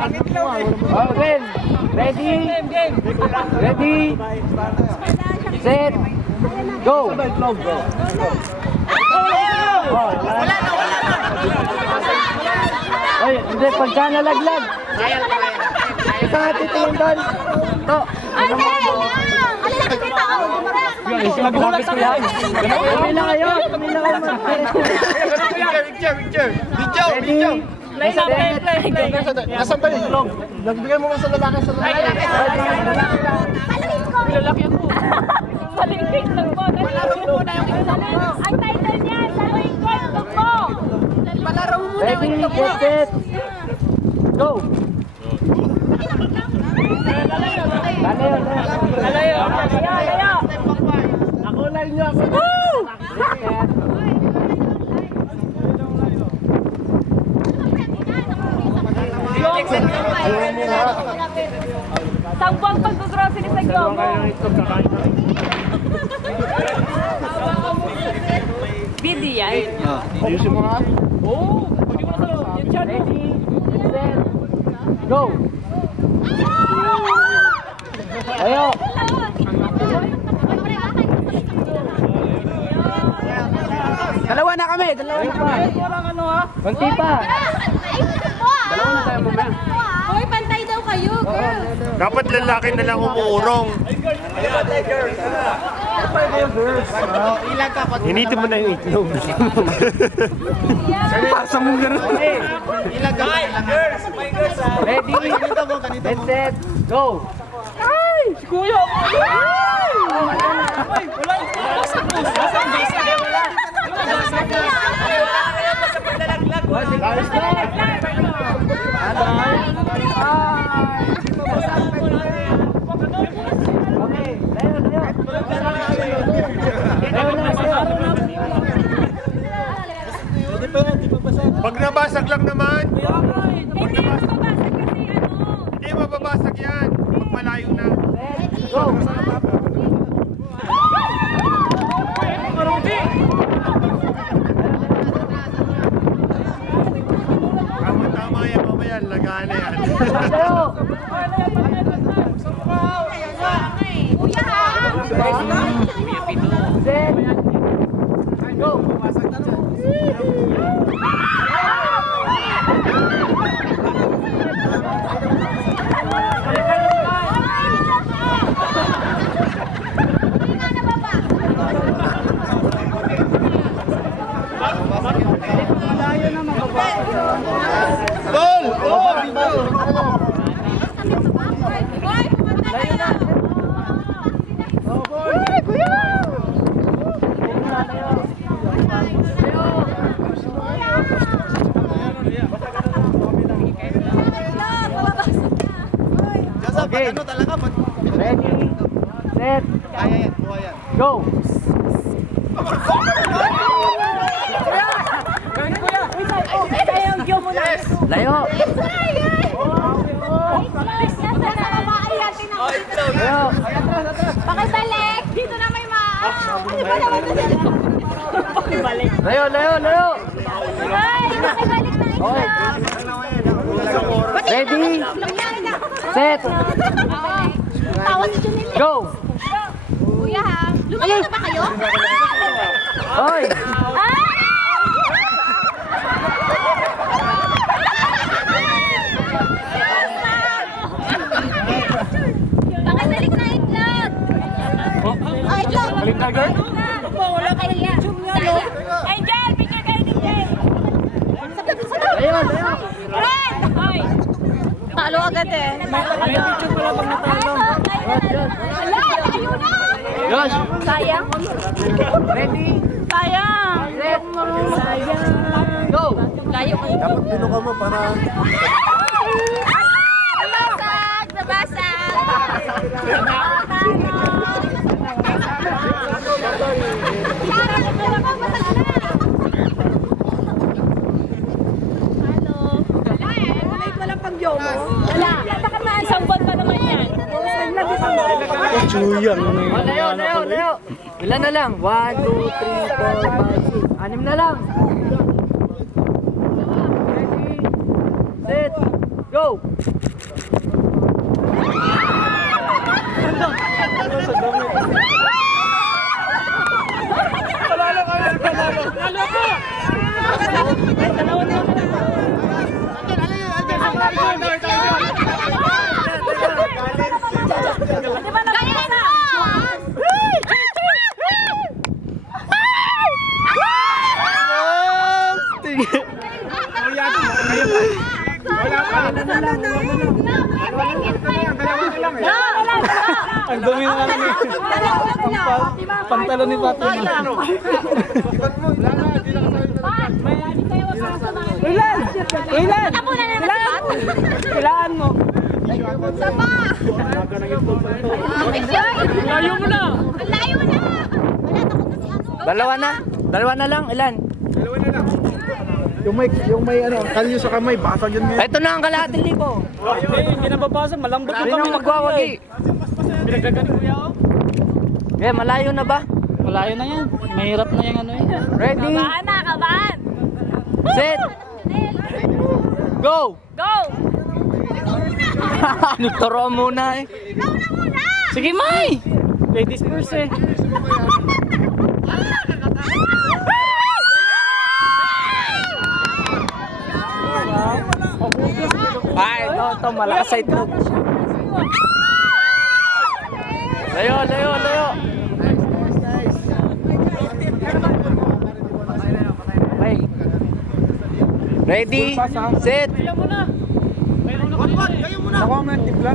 Okay. Ready? Ready? Set. Go. Wala na. Oy, hindi, pagka nalaglag. Isa nga titingin doon. To. Nagulat ko yan. Pumila kayo. Video. Play na, play. Nasaan ba yung ilong? Nagbigay mo sa lalaki sa lalaki. Lalaki ako. Palingkit lang po. Palaro muna yung ilong mo. Ang title niya, Saluin ko yung ilong mo. Palaro muna yung ilong mo. Ready, get set. Go. Alayo. Ako lang nyo ako. Sampang pag-grocery sa Globo. Bidi yan? Ayusin mo nga. Oo. Pwede mo na sa yung chat mo. Ready, set, go. Ayo. Dalawa na kami. Konti pa. Dalawa na tayo mamaya. Hoy, pantay daw kayo, girl. Dapat lalaki na lang umuurong. Hinito mo na yung itlog. Pasa mo gano'n. Ready, get set, go. Ay, si Kuya. Ay! Wala. Pag nabasag lang naman, Hindi mababasag kasi hindi mababasag yan. Pag malayo na. Go. Tama yan, mamaya. Lagana yan. Tayo. Kuya, Set, go. Gol! Okay. Ready, set, go. Layo. Layo. pakibalik. Dito na may pakibalik. Layo. Ay, pakibalik na ito. Okay. Ready, set, Tawa si Junil. go. Kuya ha, lumayo na ba kayo? Hoy. Pakibalik na itlog. Ay, itlog. Balik na, girl? Wala kayo yan. Angel, picture kayo din, Angel. Layo. Red! Hoy! Talo agad eh. Picture pala pag natalo. Wala, layo na! Josh. Sayang. Ready, Sayang. set, go. Layo ka. Dapat pinuka mo para... Nabasag! Nabasag! Clara, nagdala ko, basag na! Hello? Wala Wala. Isang buwan pa naman yan. Chuyang. Layo. Ilan na lang? 1, 2, 3, 4, 5, 6. 6 na lang. Ready, set, Go! Di ba nakita na? Ang dumi na kami. Pantalon ni Pato. Ilan? Ilan? Kailangan mo. Layo mo na. Layo na! Wala, takot na si ano. Dalawa na lang. Ilan? Yung may ano, kalyo sa kamay, basag yun ngayon. Ito na ang kalahating libo. Hindi nababasa, malambot Sino ang magwawagi? Pinagkagaling ko yan. Yeah, malayo na ba? Malayo na yan. Mahirap na yung ano yan. Ready? Kabahan na, kabahan! Set! Go! Go! Nagturo muna eh. Ikaw na muna! Sige, May! Ladies first eh. Ay, ito, malakas sa itlog. Layo, layo, layo. Okay. Ready, set. Nakuha mo yung tipla.